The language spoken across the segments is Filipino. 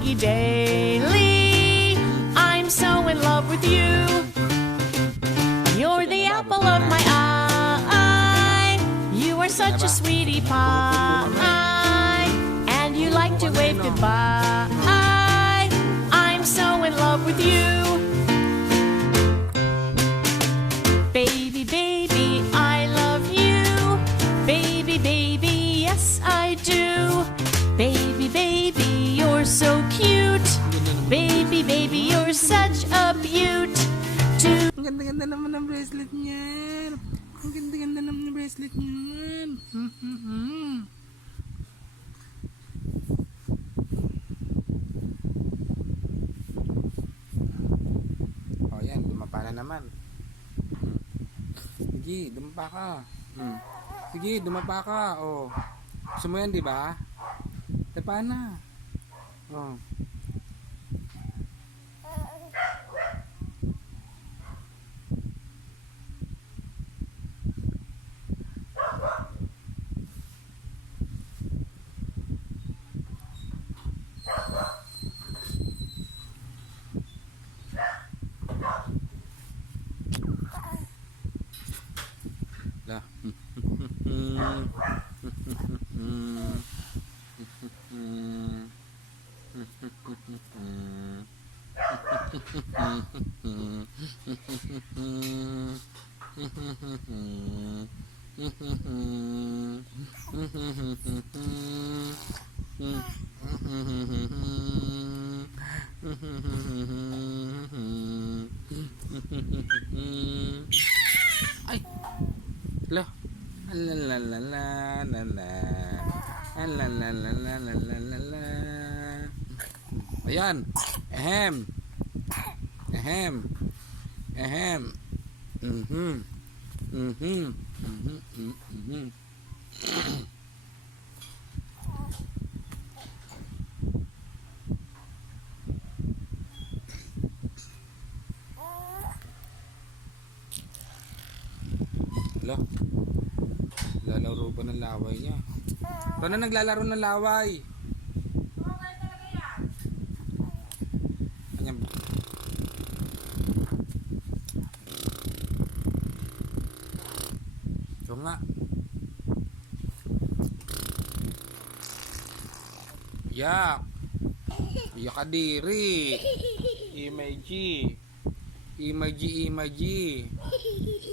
Piggy Daily, I'm so in love with you. You're the apple of my eye. You are such a sweetie pie, and you like to wave goodbye. I'm so in love with you. Baby, baby, I love you. Baby, baby, yes I do. Baby, baby, you're so cute. Baby, baby, you're such a beaut. Ang ganda-ganda naman ng bracelet niyan. Ang ganda-ganda naman ng bracelet niyan. Oh, yan. Dumapa na naman. Sige, dumapa ka. Sige, dumapa ka. Oh. Gusto mo yan, di ba? Dapa na. Oh. Lah. Ay. Lah. Alalalala. Alalalala. Ayan. Ahem. Ahem. Ahem. Hala. Lalaro pa ng laway niya. Ito na naglalaro ng laway. Kanyang... Ito nga. Yak. Yak ka diri. Imaji.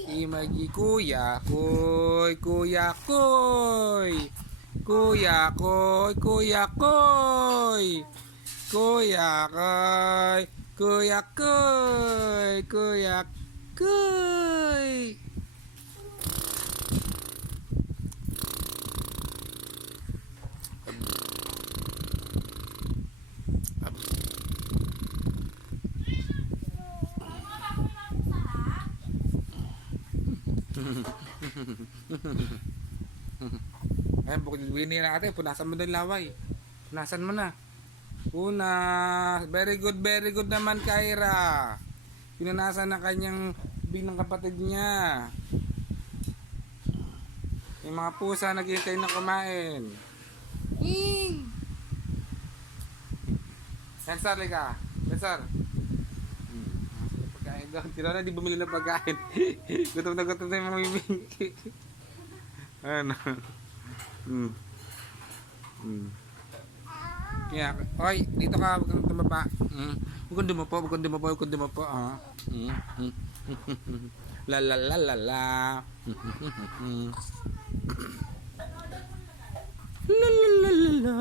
Imaji kuya koy, kuya koy. Kuya koy, kuya koy. Kuya koy, kuya koy, kuya koy. Ayan, bukunin natin. Punasan mo din laway. Punasan mo na. Punas. Very good naman, Kyra. Pinunasan na kanyang binang kapatid niya. Yung mga pusa naghihintay na kumain. Sensor, lika. Sensor. Pagkain daw. Tira na, di bumili ng pagkain. Gutom na yung mga bibing. Ano? Kaya, oy, dito ka, huwag kang tumaba. Huwag kang dumapo, ah. La la la la la. La la la la la.